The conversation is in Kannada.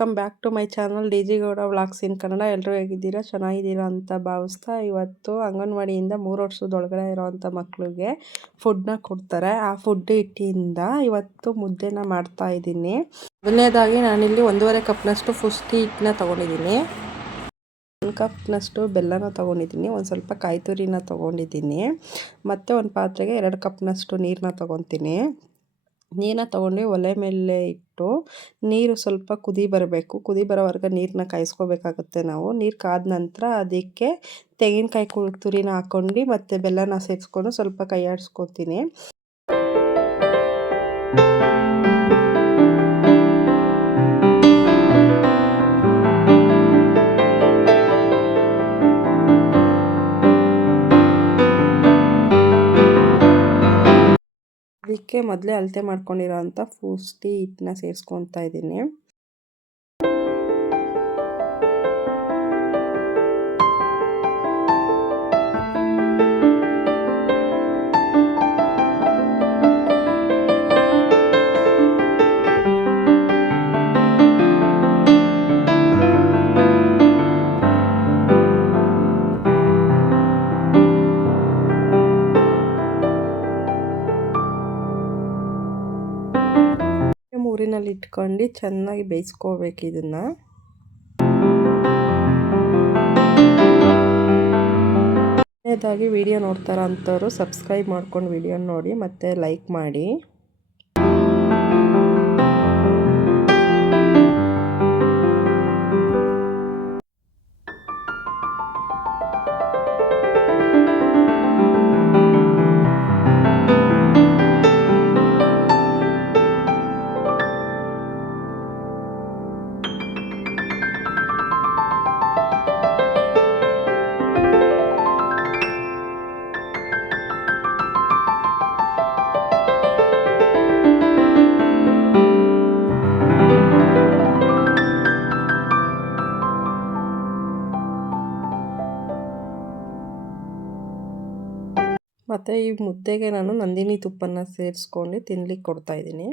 Welcome back to my channel D G Gowda vlogs in Kannada ಎಲ್ಲರೂ ಹೇಗಿದ್ದೀರಾ? ಚೆನ್ನಾಗಿದ್ದೀರಾ ಅಂತ ಭಾವಿಸ್ತಾ ಇವತ್ತು ಅಂಗನವಾಡಿಯಿಂದ ಮೂರು ವರ್ಷದೊಳಗಡೆ ಇರೋವಂಥ ಮಕ್ಕಳಿಗೆ ಫುಡ್ನ ಕೊಡ್ತಾರೆ. ಆ ಫುಡ್ ಹಿಟ್ಟಿಂದ ಇವತ್ತು ಮುದ್ದೆನ ಮಾಡ್ತಾ ಇದ್ದೀನಿ. ಮೊದಲನೇದಾಗಿ ನಾನಿಲ್ಲಿ ಒಂದೂವರೆ ಕಪ್ನಷ್ಟು ಫುಸ್ಟಿ ಹಿಟ್ಟನ್ನ ತೊಗೊಂಡಿದ್ದೀನಿ. ಒಂದು ಕಪ್ನಷ್ಟು ಬೆಲ್ಲನ ತೊಗೊಂಡಿದ್ದೀನಿ. ಒಂದು ಸ್ವಲ್ಪ ಕಾಯಿ ತುರಿನ ತೊಗೊಂಡಿದ್ದೀನಿ. ಮತ್ತು ಒಂದು ಪಾತ್ರೆಗೆ ಎರಡು ಕಪ್ನಷ್ಟು ನೀರನ್ನ ತೊಗೊತೀನಿ. ನೀರನ್ನ ತೊಗೊಂಡು ಒಲೆ ಮೇಲೆ ಇಟ್ಟು ನೀರು ಸ್ವಲ್ಪ ಕುದಿ ಬರಬೇಕು. ಕುದಿ ಬರೋವರೆಗೆ ನೀರನ್ನ ಕಾಯಿಸ್ಕೋಬೇಕಾಗುತ್ತೆ ನಾವು. ನೀರು ಕಾದ ನಂತರ ಅದಕ್ಕೆ ತೆಂಗಿನಕಾಯಿ ತುರಿನ ಹಾಕ್ಕೊಂಡು ಮತ್ತು ಬೆಲ್ಲನ ಸೇರಿಸ್ಕೊಂಡು ಸ್ವಲ್ಪ ಕೈ ಆಡಿಸ್ಕೊತೀನಿ ಅದಕ್ಕೆ ಮೊದಲೇ ಅಳತೆ ಮಾಡ್ಕೊಂಡಿರೋ ಅಂಥ ಫೂಸ್ಟಿ ಹಿಟ್ಟನ್ನ ಸೇರಿಸ್ಕೊತಾ ಇದ್ದೀನಿ. ಊರಿನಲ್ಲಿ ಇಟ್ಕೊಂಡು ಚೆನ್ನಾಗಿ ಬೇಯಿಸ್ಕೋಬೇಕು ಇದನ್ನು. ಕೊನೆಯದಾಗಿ ವಿಡಿಯೋ ನೋಡ್ತಾರ ಸಬ್ಸ್ಕ್ರೈಬ್ ಮಾಡ್ಕೊಂಡು ವಿಡಿಯೋ ನೋಡಿ, ಮತ್ತು ಲೈಕ್ ಮಾಡಿ. ಮತ್ತು ಈ ಮುದ್ದೆಗೆ ನಾನು ನಂದಿನಿ ತುಪ್ಪನ ಸೇರಿಸ್ಕೊಂಡು ತಿನ್ಲಿಕ್ಕೆ ಕೊಡ್ತಾಯಿದ್ದೀನಿ